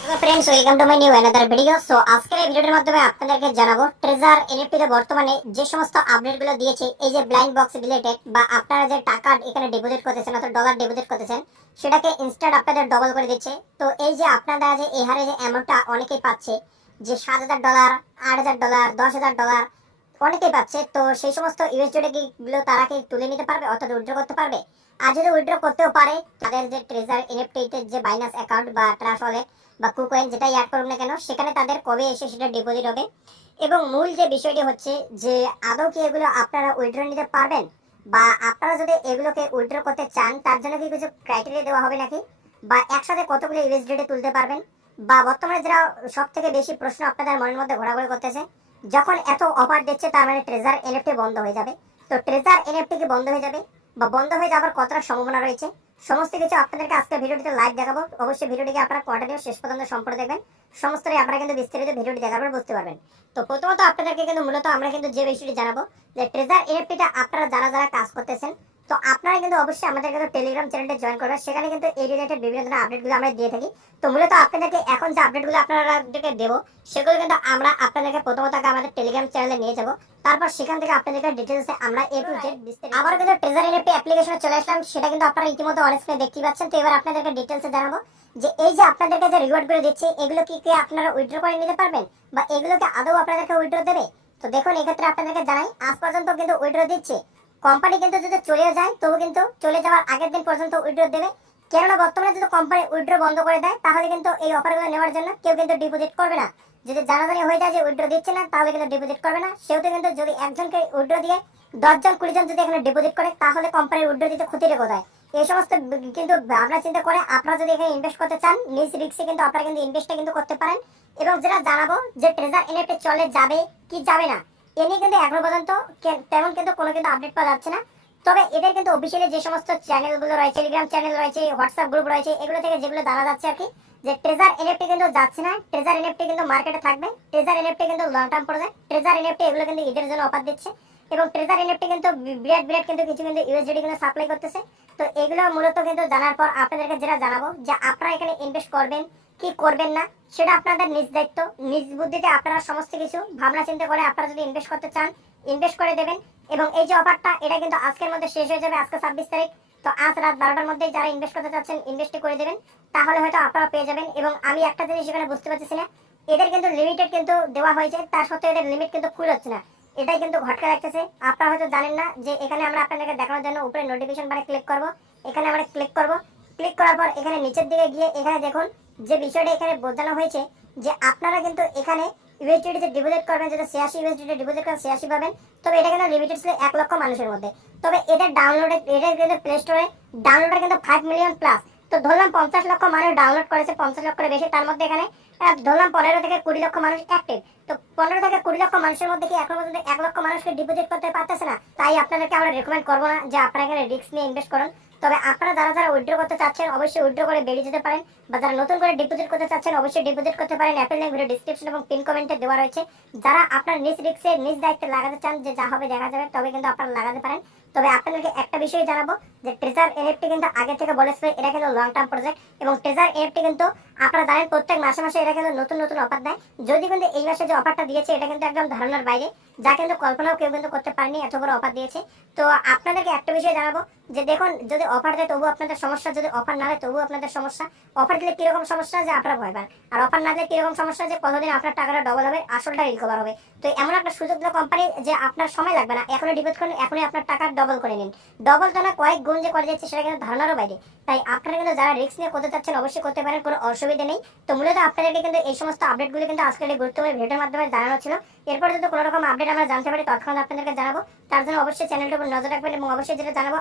Friends welcome to my new another video. So আজকের এই ভিডিওর মাধ্যমে আপনাদেরকে জানাবো ট্রেজার এনএফটি তে বর্তমানে যে সমস্ত আপডেটগুলো দিয়েছে, এই যে ব্লাইন্ড বক্স রিলেটেড বা আপনারা যে টাকা এখানে ডিপোজিট করতেছেন অথবা ডলার ডিপোজিট করতেছেন সেটাকে ইনস্ট্যান্ট আপনাদের ডবল করে দিচ্ছে। তো এই যে আপনারা যে এই হারে যে অ্যামাউন্টটা অনেকেই পাচ্ছে, যে $7,000 $8,000 $10,000 অনেকেই পাচ্ছে, তো সেই সমস্ত ইউএসডি গুলো তারা কি তুলে নিতে পারবে অর্থাৎ উইথড্র করতে পারবে? আর যদি উইথড্র করতেও পারে, তাদের যে ট্রেজার এনএফটি তে যে বাইনান্স অ্যাকাউন্ট বা ট্রাস্ট ওয়ালেট বা কুকয়েন যেটাই অ্যাড করুন না কেন, সেখানে তাদের কবে এসে সেটা ডিপোজিট হবে? এবং মূল যে বিষয়টি হচ্ছে যে আদৌ কি এগুলো আপনারা উইথড্র নিতে পারবেন, বা আপনারা যদি এগুলোকে উইথড্র করতে চান তার জন্য কি কিছু ক্রাইটেরিয়া দেওয়া হবে নাকি, বা একসাথে কতগুলো ইউএসডিটি তুলতে পারবেন? বা বর্তমানে যেটা সব থেকে বেশি প্রশ্ন আপনাদের মনের মধ্যে ঘোরাঘুরি করতেছে, যখন এত অফার দিচ্ছে তার মানে ট্রেজার এনএফটি বন্ধ হয়ে যাবে। তো ট্রেজার এনএফটি কি বন্ধ হয়ে যাবে, বা বন্ধ হয়ে যাওয়ার কতটা সম্ভাবনা রয়েছে, সমস্ত কিছু আপনাদেরকে আজকে ভিডিওটিতে লাইভ দেখাবো। অবশ্যই ভিডিওটিকে আপনারা কন্টিনিউ শেষ পর্যন্ত সম্পূর্ণ দেখবেন, সমস্তটাই আপনারা কিন্তু বিস্তারিত ভিডিওটি দেখার পর বুঝতে পারবেন। তো প্রথমত আপনাদেরকে কিন্তু মূলত আমরা কিন্তু যে বিষয়টি জানাবো যে ট্রেজার এনএফটিটা আপনারা যারা যারা কাজ করতেছেন, তো আপনারা কিন্তু অবশ্যই আমাদের কিন্তু টেলিগ্রাম চ্যানেলটি জয়েন করবেন। সেখানে কিন্তু এই রিলেটেড বিভিন্ন ধরনের আপডেটগুলো আমরা দিয়ে থাকি। তো মূলত আপনাদেরকে এখন যে আপডেটগুলো আপনাদেরকে দেবো সেগুলো কিন্তু আমরা আপনাদেরকে প্রথমত আগে আমাদের টেলিগ্রাম চ্যানেলে নিয়ে যাবো, তারপর সেখান থেকে আপনাদেরকে ডিটেলসে আমরা এ টু জেড বিস্তারিত আবার কিন্তু ট্রেজার এনএফটি অ্যাপ্লিকেশনে চলে আসলাম। সেটা কিন্তু আপনারা ইতিমধ্যে অন স্ক্রিনে দেখতেই পাচ্ছেন। তো এবার আপনাদেরকে ডিটেলসে জানাবো যে এই যে আপনাদেরকে যে রিওয়ার্ডগুলো দিচ্ছে এগুলো কি কি আপনারা উইথড্র করে নিতে পারবেন, বা এগুলোকে আদৌ আপনাদেরকে উইথড্র দেবে? তো দেখুন, এক্ষেত্রে আপনাদেরকে জানাই আজ পর্যন্ত কিন্তু উইথড্র দিচ্ছে। কোম্পানি কিন্তু যদি চলে যায় তবু কিন্তু চলে যাওয়ার আগের দিন পর্যন্ত উইথড্র দেবে। কেননা বর্তমানে যদি কোম্পানি উইথড্র বন্ধ করে দেয় তাহলে কিন্তু এই অফারগুলো নেওয়ার জন্য কেউ কিন্তু ডিপোজিট করবে না। যদি জানাজানি হয়ে যায় যে উইথড্র দিচ্ছে না তাহলে কিন্তু ডিপোজিট করবে না। সেহেতু কিন্তু যদি একজনকে উইথড্র দিয়ে 10 জন 20 জন যদি এখানে ডিপোজিট করে তাহলে কোম্পানির উইথড্র দিতে ক্ষতিটা কোথায়? এই সমস্ত কিন্তু ভাবনা চিন্তা করে আপনারা যদি এখানে ইনভেস্ট করতে চান নিজ রিস্কে কিন্তু আপনারা কিন্তু ইনভেস্টটা কিন্তু করতে পারেন। এবং যেটা জানাবো যে ট্রেজার এনএফটি চলে যাবে কি যাবে না এ নিয়ে কিন্তু এখনো পর্যন্ত তেমন কিন্তু কোনো কিন্তু আপডেট পাওয়া যাচ্ছে না। তবে এদের কিন্তু অফিসিয়ালি যে সমস্ত চ্যানেলগুলো রয়েছে, টেলিগ্রাম চ্যানেল রয়েছে, হোয়াটসঅ্যাপ গ্রুপ রয়েছে, এগুলো থেকে যেগুলো জানা যাচ্ছে আর কি, যে ট্রেজার এনএফটি কিন্তু যাচ্ছে না, ট্রেজার এনএফটি কিন্তু মার্কেটে থাকবে। ট্রেজার এনএফটি কিন্তু long term project, treasure NFT এগুলো কিন্তু ঈদের জন্য অফার দিচ্ছে। এবং ট্রেজার এনএফটি কিন্তু বিরাট বিরাট কিন্তু কিছু কিন্তু ইউএসডিটি কিন্তু সাপ্লাই করতেছে। তো এগুলো মূলত কিন্তু জানার পর আপনাদেরকে যেটা জানাবো যে আপনারা এখানে ইনভেস্ট করবেন কি করবেন না সেটা আপনাদের নিজ দায়িত্ব, নিজ বুদ্ধিতে আপনারা সমস্ত কিছু ভাবনা চিন্তা করে আপনারা যদি ইনভেস্ট করতে চান ইনভেস্ট করে দেবেন। এবং এই যে অফারটা এটা কিন্তু আজকের মধ্যে শেষ হয়ে যাবে, আজকে 26 তারিখ। তো আজ রাত 12টার মধ্যে যারা ইনভেস্ট করতে চাচ্ছেন ইনভেস্ট করে দেবেন, তাহলে হয়তো আপনারা পেয়ে যাবেন। এবং আমি একটা জিনিস এখানে বুঝতে পারছি না, এদের কিন্তু লিমিটেড কিন্তু দেওয়া হয়েছে, তার সত্ত্বেও এদের লিমিট কিন্তু ফুল হচ্ছে না। এটাই কিন্তু ঘটকা লাগতেছে। আপনারা হয়তো জানেন না যে এখানে আমরা আপনাদেরকে দেখানোর জন্য উপরে নোটিফিকেশন বারে ক্লিক করব। এখানে আমরা ক্লিক করব, ক্লিক করার পর এখানে নিচের দিকে গিয়ে এখানে দেখুন যে বিষয়টা এখানে বোঝানো হয়েছে যে আপনারা কিন্তু এখানে ইউএসডিটি ডিপোজিট করবেন, যেটা 86 ইউএসডিটি ডিপোজিট করেন 86 পাবেন। তবে এটা কিন্তু লিমিটেড ছিল 1 লক্ষ মানুষের মধ্যে। তবে এদের ডাউনলোডে এটা কিন্তু প্লে স্টোরে ডাউনলোডার কিন্তু 5 মিলিয়ন প্লাস। তো ধরলাম 50 লক্ষ মানুষ ডাউনলোড করেছে, 50 লক্ষের বেশি, তার মধ্যে এখানে ধরলাম 15 থেকে 20 লক্ষ মানুষ অ্যাক্টিভ। তো 15 থেকে 20 লক্ষ মানুষের মধ্যে কি এখন পর্যন্ত 1 লক্ষ মানুষকে ডিপোজিট করতে পারতেছে না? তাই আপনাদেরকে আমরা রেকমেন্ড করবো না যে আপনারা এখানে রিস্ক নিয়ে ইনভেস্ট করুন। তবে আপনারা যারা যারা উইথড্র করতে চাচ্ছেন অবশ্যই উইথড্র করে বেরিয়ে যেতে পারেন, বা যারা নতুন করে ডিপোজিট করতে চাচ্ছেন অবশ্যই ডিপোজিট করতে পারেন। অ্যাপেল লিংক ভিডিও ডেসক্রিপশন এবং পিন কমেন্টে দেওয়া রয়েছে। যারা আপনার নিজ রিস্কে নিজ দায়িত্বে লাগাতে চান যে যা হবে দেখা যাবে, তবে কিন্তু আপনারা লাগাতে পারেন। তবে আপনাদেরকে একটা বিষয় জানাবো যে ট্রেজার এনএফটি কিন্তু আগে থেকে বলেছিল এটা কিন্তু লং টার্ম প্রজেক্ট। এবং ট্রেজার এনএফটি কিন্তু আপনারা জানেন প্রত্যেক মাসে মাসে এটা কিন্তু নতুন নতুন অফার দেয়। যদি কিন্তু এই মাসে যে অফারটা দিয়েছে এটা কিন্তু একদম ধারণার বাইরে, যা কিন্তু কল্পনাও কেউ কিন্তু করতে পারেনি, এত বড় অফার দিয়েছে। তো আপনাদেরকে একটা বিষয় জানাবো যে দেখুন, যদি অফার দেয় তবু আপনাদের সমস্যা, যদি অফার না দেয় তবু আপনাদের সমস্যা। অফার দিলে কিরকম সমস্যা যে আপনারা ভয় পান, আর অফার না দিলে কিরকম সমস্যা যে কতদিন আপনার টাকাটা ডবল হবে, আসলটা রিকভার হবে। তো এমন একটা সুযোগ দিল কোম্পানি যে আপনার সময় লাগবে না, এখনই ডিপোজিট করুন, এখনই আপনার টাকা ডবল করে নিন। ডবল তো না, কয়েক গুণ যে করে যাচ্ছে সেটা কিন্তু ধারণারও বাইরে। তাই আপনারা কিন্তু যারা রিস্ক নিয়ে করতে চাচ্ছেন অবশ্যই করতে পারেন, কোনো অসুবিধা নেই। তো মূলত আপনাদেরকে কিন্তু এই সমস্ত আপডেটগুলো কিন্তু আজকের এই গুরুত্বপূর্ণ ভিডিওর মাধ্যমে জানানো ছিল। এরপর যদি কোনো রকম আপডেট আমরা জানতে পারি তৎক্ষণাৎ আপনাদেরকে জানাবো। তার জন্য অবশ্যই চ্যানেলটার উপর নজর রাখবেন, এবং অবশ্যই যেটা জানাবো